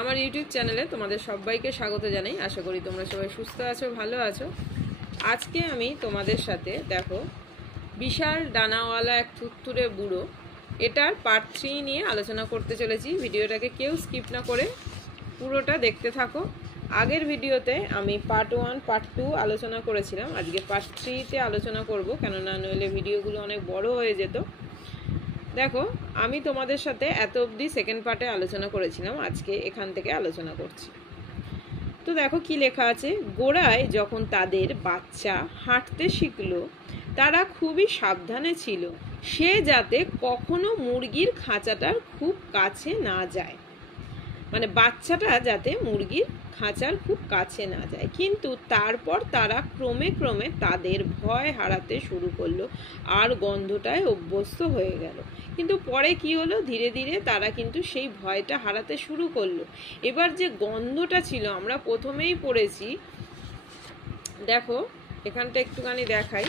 আমার ইউটিউব চ্যানেলে তোমাদের সবাইকে স্বাগত জানাই। আশা করি তোমরা সবাই সুস্থ আছো, ভালো আছো। আজকে আমি তোমাদের সাথে দেখো বিশাল ডানাওয়ালা এক থুতথুরে বুড়ো এটার পার্ট 3 নিয়ে আলোচনা করতে চলেছি। ভিডিওটাকে কেউ স্কিপ না করে পুরোটা দেখতে থাকো। আগের ভিডিওতে আমি পার্ট 1 পার্ট 2 আলোচনা করেছিলাম, আজকে পার্ট 3তে আলোচনা করব, কেননা নইলে ভিডিওগুলো অনেক বড় হয়ে যেত। দেখো আমি তোমাদের সাথে এত অবধি সেকেন্ড পার্টে আলোচনা করেছিলাম, আজকে এখান থেকে আলোচনা করছি। তো দেখো কি লেখা আছে, গোড়ায় যখন তাদের বাচ্চা হাঁটতে শিখলো তারা খুবই সাবধানে ছিল সে যাতে কখনো মুরগির খাঁচাটার খুব কাছে না যায়, মানে বাচ্চাটা যাতে মুরগির খাঁচার খুব কাছে না যায়। কিন্তু তারপর তারা ক্রমে ক্রমে তাদের ভয় হারাতে শুরু করলো আর গন্ধটায় অভ্যস্ত হয়ে গেল। কিন্তু পরে কি হলো, ধীরে ধীরে তারা কিন্তু সেই ভয়টা হারাতে শুরু করলো। এবার যে গন্ধটা ছিল আমরা প্রথমেই পড়েছি, দেখো এখানটা একটুখানি দেখাই।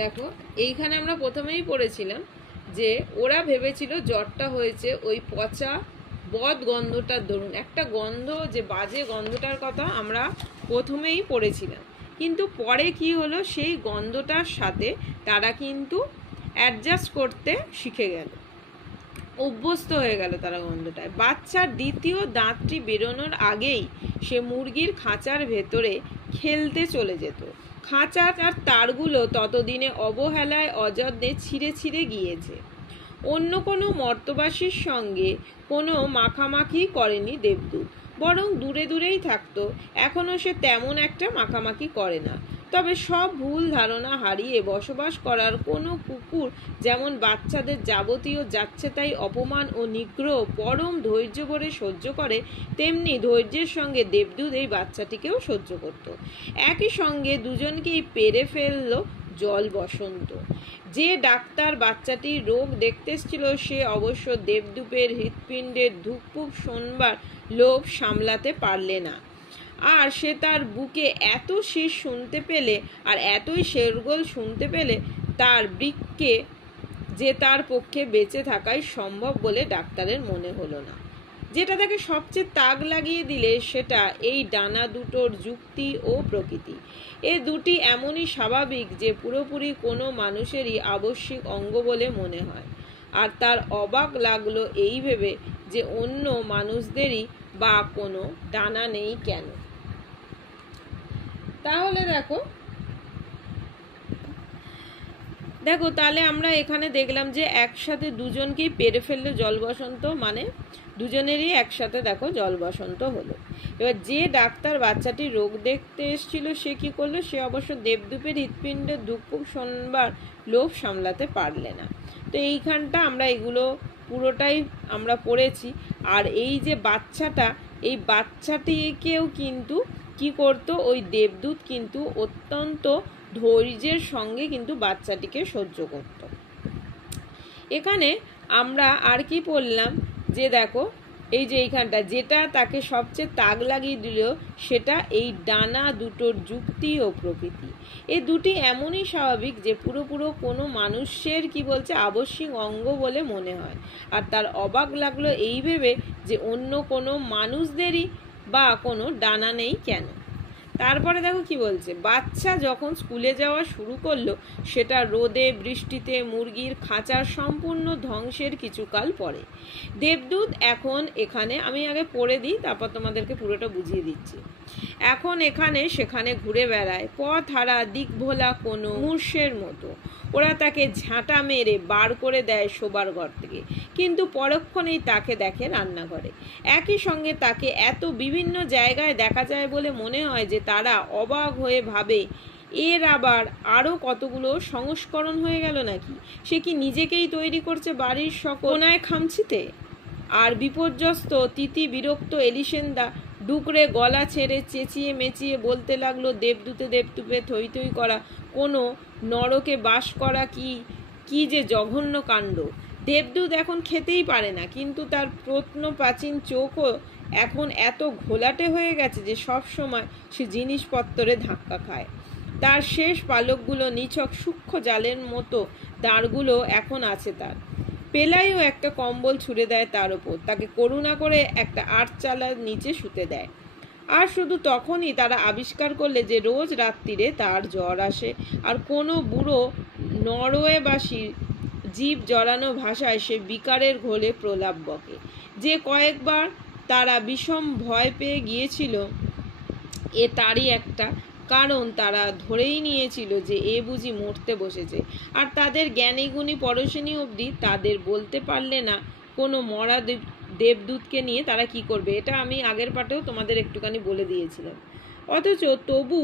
দেখো এইখানে আমরা প্রথমেই পড়েছিলাম যে ওরা ভেবেছিল জ্বরটা হয়েছে ওই পচা বদ গন্ধটার দরুন, একটা গন্ধ যে বাজে গন্ধটার কথা আমরা প্রথমেই পড়েছিলাম। কিন্তু পরে কি হলো, সেই গন্ধটার সাথে তারা কিন্তু অ্যাডজাস্ট করতে শিখে গেল, অভ্যস্ত হয়ে গেল তারা গন্ধটায়। বাচ্চার দ্বিতীয় দাঁতটি বেরোনোর আগেই সে মুরগির খাঁচার ভেতরে খেলতে চলে যেত। খাঁচার আর তারগুলো ততদিনে অবহেলায় অযত্নে ছিঁড়ে ছিঁড়ে গিয়েছে। অন্য কোনো মর্তবাসীর সঙ্গে কোনো মাখামাখি করেনি দেবদূত, বরং দূরে দূরেই থাকতো। এখনও সে তেমন একটা মাখামাখি করে না। তবে সব ভুল ধারণা হারিয়ে বসবাস করার কোনো কুকুর যেমন বাচ্চাদের যাবতীয় যাচ্ছে তাই অপমান ও নিগ্রহ পরম ধৈর্য ভরে সহ্য করে, তেমনি ধৈর্যের সঙ্গে দেবদূত এই বাচ্চাটিকেও সহ্য করত। একই সঙ্গে দুজনকেই পেরে ফেলল জল বসন্ত। যে ডাক্তার বাচ্চাটির রোগ দেখতে এসেছিল সে অবশ্য দেবদূতের হৃৎপিণ্ডের ধুকপুক শোনবার লোভ সামলাতে পারলে না। আর সে তার বুকে এত শীষ শুনতে পেলে আর এতই শেরগোল শুনতে পেলে তার বৃক্কে যে তার পক্ষে বেঁচে থাকাই সম্ভব বলে ডাক্তারের মনে হলো না। যেটা তাকে সবচেয়ে তাক লাগিয়ে দিলে সেটা এই ডানা দুটোর যুক্তি ও প্রকৃতি। এ দুটি এমনই স্বাভাবিক যে পুরোপুরি কোনো মানুষেরই আবশ্যিক অঙ্গ বলে মনে হয়। আর তার অবাক লাগলো এই ভেবে যে অন্য মানুষদেরই বা কোনো ডানা নেই কেন। তাহলে দেখো তাহলে আমরা এখানে দেখলাম যে একসাথে দুজনকেই পেরে ফেললো জল বসন্ত, মানে দুজনেরই একসাথে দেখো জল বসন্ত হলো। এবার যে ডাক্তার বাচ্চাটির রোগ দেখতে এসেছিল সে কি করলো, সে অবশ্য দেবদূতের হৃৎপিণ্ডের ধুকপুক শোনবার লোভ সামলাতে পারলে না। তো এইখানটা আমরা এগুলো পুরোটাই আমরা পড়েছি। আর এই যে বাচ্চাটা, এই বাচ্চাটিকেও কিন্তু কি করতো, ওই দেবদূত কিন্তু অত্যন্ত ধৈর্যের সঙ্গে কিন্তু বাচ্চাটিকে সহ্য করত। এখানে আমরা আর কি পড়লাম যে দেখো এই যে এইখানটা যেটা তাকে সবচেয়ে তাক লাগিয়ে দিল সেটা এই ডানা দুটোর যুক্তি ও প্রকৃতি। এই দুটি এমনই স্বাভাবিক যে পুরো কোনো মানুষের কি বলছে আবশ্যিক অঙ্গ বলে মনে হয়। আর তার অবাক লাগলো এই ভেবে যে অন্য কোনো মানুষদেরই বা কোনো ডানা নেই কেন। তারপরে দেখো কি বলছে, বাচ্চা যখন স্কুলে যাওয়া শুরু করলো সেটা রোদে বৃষ্টিতে মুরগির খাঁচার সম্পূর্ণ ধ্বংসের কিছুকাল পরে। দেবদূত এখন এখানে, আমি আগে পড়ে দিই তারপর তোমাদেরকে পুরোটা বুঝিয়ে দিচ্ছি। এখন এখানে সেখানে ঘুরে বেড়ায় পথ হারা দিক ভোলা কোনো মূর্ষের মতো। ওরা তাকে ঝাঁটা মেরে বার করে দেয় শোবার ঘর থেকে, কিন্তু পরক্ষণেই তাকে দেখে রান্নাঘরে। একই সঙ্গে তাকে এত বিভিন্ন জায়গায় দেখা যায় বলে মনে হয় যে তারা অবাক হয়ে ভাবে এর আবার আরও কতগুলো সংস্করণ হয়ে গেল নাকি। সে কি নিজেকেই তৈরি করছে বাড়ির কোনায় খামচিতে। আর বিপর্যস্ত তিতি বিরক্ত এলিসেন্দা ডুকরে গলা ছেড়ে চেঁচিয়ে মেচিয়ে বলতে লাগলো, দেবদূতে থই থই করা কোনো নরকে বাস করা কি যে জঘন্য কাণ্ড। দেবদূত এখন খেতেই পারে না, কিন্তু তার প্রত্ন প্রাচীন চোখও এখন এত ঘোলাটে হয়ে গেছে যে সব সময় সে জিনিসপত্রে ধাক্কা খায়। তার শেষ পালকগুলো নিছক সূক্ষ্ম জালের মতো দাঁড়গুলো এখন আছে তার। পেলাইও একটা কম্বল ছুঁড়ে দেয় তার ওপর, তাকে করুণা করে একটা আটচালার নিচে শুতে দেয়। আর শুধু তখনই তারা আবিষ্কার করলে যে রোজ রাত্রিরে তার জ্বর আসে, আর কোনো বুড়ো নরওয়েবাসীর জীব জড়ানো ভাষায় সে বিকারের ঘোলে প্রলাপ বকে। যে কয়েকবার তারা বিষম ভয় পেয়ে গিয়েছিল এ তারই একটা কারণ। তারা ধরেই নিয়েছিল যে এ বুঝি মরতে বসেছে, আর তাদের জ্ঞানীগুণী পরশিনী অবধি তাদের বলতে পারলে না কোনো মরা দেবদূতকে নিয়ে তারা কি করবে। এটা আমি আগের পাঠেও তোমাদের একটুখানি বলে দিয়েছিলাম। অথচ তবু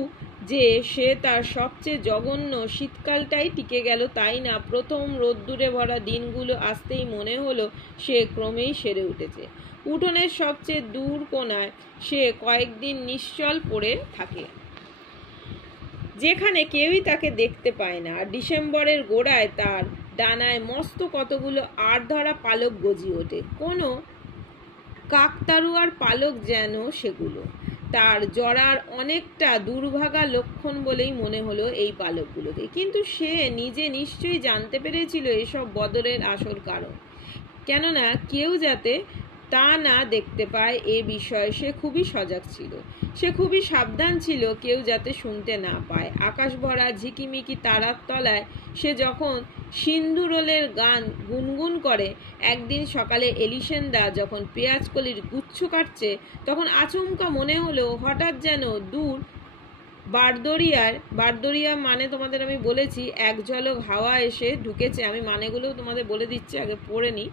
যে সে তার সবচেয়ে জঘন্য শীতকালটাই টিকে গেল তাই না, প্রথম রোদ্দুরে ভরা দিনগুলো আসতেই মনে হলো সে ক্রমেই সেরে উঠেছে। উঠোনের সবচেয়ে দূর কোণায় সে কয়েকদিন নিশ্চল পড়ে থাকে, যেখানে কেউই তাকে দেখতে পায় না। আর ডিসেম্বরের গোড়ায় তার ডানায় মস্ত কতগুলো আড়ধরা পালক গজিয়ে ওঠে, কোনো কাকতারুয়ার পালক যেন সেগুলো। তার জরার অনেকটা দুর্ভাগা লক্ষণ বলেই মনে হলো এই পালকগুলোকে। কিন্তু সে নিজে নিশ্চয়ই জানতে পেরেছিল এসব বদলের আসল কারণ, কেননা কেউ যাতে তা না দেখতে পায় এ বিষয়ে সে খুবই সজাগ ছিল। সে খুবই সাবধান ছিল কেউ যাতে শুনতে না পায়। আকাশ ভরা ঝিকিমিকি তারার তলায় সে যখন সিন্দুরোলের গান গুনগুন করে, একদিন সকালে এলিসেন্দা যখন পেঁয়াজকলির গুচ্ছ কাটছে, তখন আচমকা মনে হলো হঠাৎ যেন দূর বারদরিয়া মানে তোমাদের আমি বলেছি এক ঝলক হাওয়া এসে ঢুকেছে। আমি মানেগুলোও তোমাদের বলে দিচ্ছি, আগে পড়ে নি।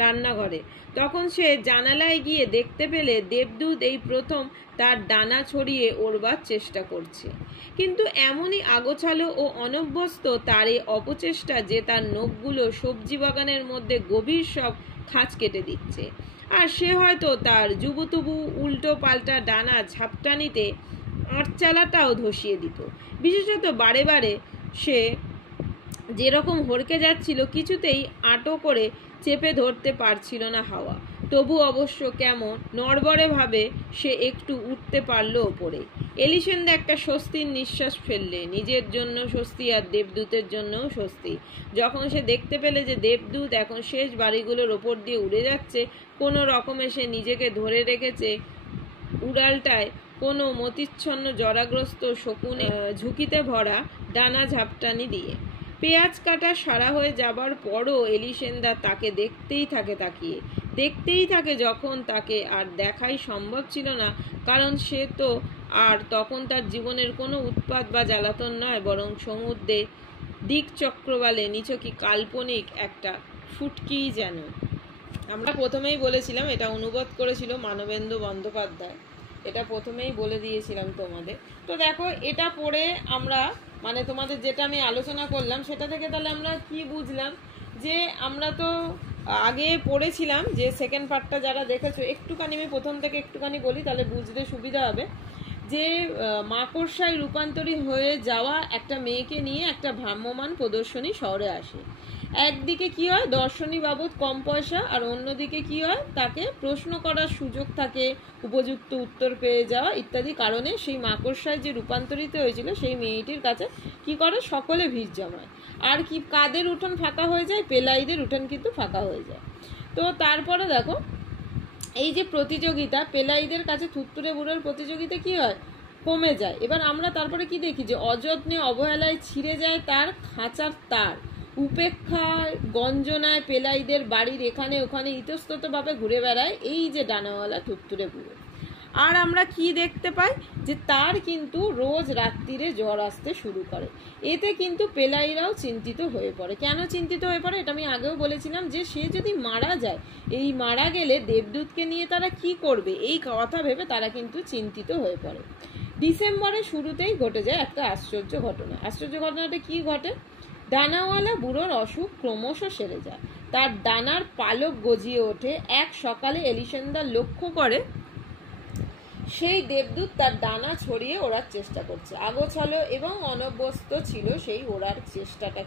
রান্নাঘরে তখন সে জানালায় গিয়ে দেখতে পেলে দেবদূত এই প্রথম তার ডানা ছড়িয়ে ওড়বার চেষ্টা করছে। কিন্তু এমনই আগোছালো ও অনভ্যস্ত তার এই অপচেষ্টা যে তার নখগুলো সবজি বাগানের মধ্যে গভীর সব খাঁজ কেটে দিচ্ছে। আর সে হয়তো তার জুবুতুবু উল্টো পাল্টা ডানা ঝাপটানিতে আটচালাটাও ধসিয়ে দিত। বিশেষত বারে বারে সে যেরকম হড়কে যাচ্ছিল, কিছুতেই আঁটো করে চেপে ধরতে পারছিল না হাওয়া। তবু অবশ্য কেমন নড়বড়ে ভাবে সে একটু উঠতে পারল ওপরে। এলিসেন্দা একটা স্বস্তির নিঃশ্বাস ফেললে, নিজের জন্য স্বস্তি আর দেবদূতের জন্যও স্বস্তি। যখন সে দেখতে পেলে যে দেবদূত এখন শেষ বাড়িগুলোর ওপর দিয়ে উড়ে যাচ্ছে, কোনো রকমে সে নিজেকে ধরে রেখেছে উড়ালটায় কোনো মতিচ্ছন্ন জরাগ্রস্ত শকুনে ঝুঁকিতে ভরা ডানা ঝাপটানি দিয়ে। পেঁয়াজ কাটা সারা হয়ে যাবার পরও এলিসেন্দা তাকে দেখতেই থাকে যখন তাকে আর দেখাই সম্ভব ছিল না, কারণ সে তো আর তখন তার জীবনের কোনো উৎপাত বা জ্বালাতন নয়, বরং সমুদ্রে দিকচক্রবালে নিছকই কাল্পনিক একটা ফুটকি যেন। আমরা প্রথমেই বলেছিলাম, এটা অনুবাদ করেছিল মানবেন্দ্র বন্দ্যোপাধ্যায়, এটা প্রথমেই বলে দিয়েছিলাম তোমাদের। তো দেখো, এটা পড়ে আমরা মানে তোমাদের যেটা আমি আলোচনা করলাম সেটা থেকে তাহলে আমরা কি বুঝলাম, যে আমরা তো আগে পড়েছিলাম যে সেকেন্ড পার্টটা যারা দেখেছো, একটুখানি আমি প্রথম থেকে একটুখানি বলি তাহলে বুঝতে সুবিধা হবে। যে মাকড়সায় রূপান্তরী হয়ে যাওয়া একটা মেয়েকে নিয়ে একটা ভ্রাম্যমাণ প্রদর্শনী শহরে আসে। একদিকে কি হয়, দর্শনী বাবদ কম পয়সা, আর অন্যদিকে কি হয়, তাকে প্রশ্ন করার সুযোগ থাকে, উপযুক্ত উত্তর পেয়ে যাওয়া ইত্যাদি কারণে সেই মাকড়সায় যে রূপান্তরিত হয়েছিল সেই মেয়েটির কাছে কি করে, সকলে ভিড় জমায়। আর কি কাদের উঠোন ফাঁকা হয়ে যায়, পেলাইদের উঠোন কিন্তু ফাঁকা হয়ে যায়। তো তারপরে দেখো এই যে প্রতিযোগিতা, পেলাইদের কাছে থুত্তুরে বুড়োর প্রতিযোগিতা কি হয়, কমে যায়। এবার আমরা তারপরে কি দেখি, যে অযত্নে অবহেলায় ছিঁড়ে যায় তার খাঁচার তার, উপেক্ষায় গঞ্জনায় পেলাইদের বাড়ির এখানে ওখানে ইতস্ততভাবে ঘুরে বেড়ায় এই যে ডানাওয়ালা থুত্তুরে বুড়ো। আর আমরা কি দেখতে পাই, যে তার কিন্তু রোজ রাত্রিরে জ্বর আসতে শুরু করে। এতে কিন্তু পেলাইরাও চিন্তিত হয়ে পড়ে। কেন চিন্তিত হয়ে পড়ে, এটা আমি আগেও বলেছিলাম, যে সে যদি মারা যায়, এই মারা গেলে দেবদূতকে নিয়ে তারা কি করবে, এই কথা ভেবে তারা কিন্তু চিন্তিত হয়ে পড়ে। ডিসেম্বরের শুরুতেই ঘটে যায় একটা আশ্চর্য ঘটনা। আশ্চর্য ঘটনাটা কি ঘটে, ডানাওয়ালা বুড়োর অসুখ ক্রমশ সেরে যায়, তার ডানার পালক গজিয়ে ওঠে। এক সকালে এলিসেন্দা লক্ষ্য করে সেই দেবদূত তার ডানা ছড়িয়ে ওড়ার চেষ্টা করছে। আগোছালো এবং অনভ্যস্ত ছিল সেই ওড়ার চেষ্টাটা,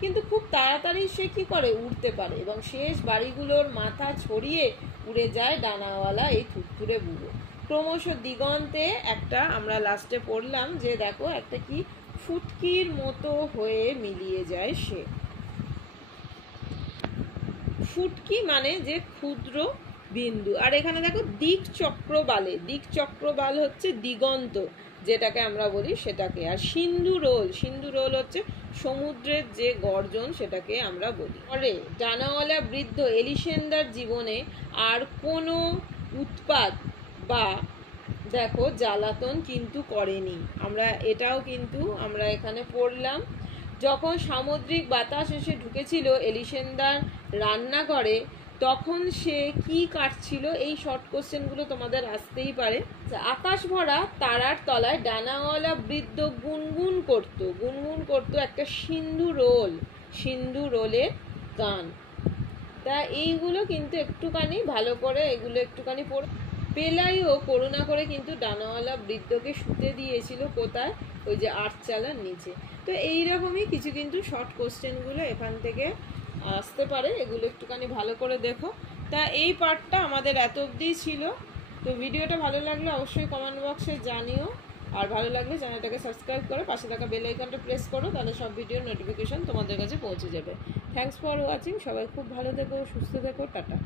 কিন্তু খুব তাড়াতাড়ি সে কি করে, উঠতে পারে এবং শেষ বাড়িগুলোর মাথা ছড়িয়ে উড়ে যায় ডানাওয়ালা এই থুরথুরে বুড়ো। ক্রমশ দিগন্তে একটা আমরা লাস্টে পড়লাম যে দেখো একটা কি ফুটকির মতো হয়ে মিলিয়ে যায় সে। ফুটকি মানে যে ক্ষুদ্র বিন্দু। আর এখানে দেখো দিক চক্রবালে, দিক চক্রবাল হচ্ছে দিগন্ত যেটাকে আমরা বলি সেটাকে। আর সিন্ধু রোল, সিন্ধু রোল হচ্ছে সমুদ্রের যে গর্জন সেটাকে আমরা বলি। পরে ডানাওয়ালা বৃদ্ধ এলিসেন্দার জীবনে আর কোনো উৎপাত বা দেখো জ্বালাতন কিন্তু করেনি। আমরা এটাও কিন্তু আমরা এখানে পড়লাম। যখন সামুদ্রিক বাতাস এসে ঢুকেছিল এলিসেন্দার রান্নাঘরে, তখন সে কি কাটছিল? এই শর্ট কোশ্চেনগুলো তোমাদের আসতেই পারে। আকাশ ভরা তারার তলায় ডানাওয়ালা বৃদ্ধ গুনগুন করতো একটা সিন্ধু রোল, সিন্ধু রোলের গান। তা এইগুলো কিন্তু একটুখানি ভালো করে এগুলো একটুখানি পড়ে। পেলাইও করুণা করে কিন্তু ডানাওয়ালা বৃদ্ধকে শুতে দিয়েছিল কোথায়? ওই যে আটচালার নিচে। তো এইরকমই কিছু কিন্তু শর্ট কোশ্চেনগুলো এখান থেকে আসতে পারে, এগুলো একটুখানি ভালো করে দেখো। তা এই পার্টটা আমাদের এত অবধিই ছিল। তো ভিডিওটা ভালো লাগলে অবশ্যই কমেন্ট বক্সে জানিও, আর ভালো লাগলে চ্যানেলটাকে সাবস্ক্রাইব করে পাশে থাকা বেল আইকনটা প্রেস করো, তাহলে সব ভিডিওর নোটিফিকেশন তোমাদের কাছে পৌঁছে যাবে। Thanks for watching. সবাই খুব ভালো থেকো, সুস্থ থেকো, টাটা।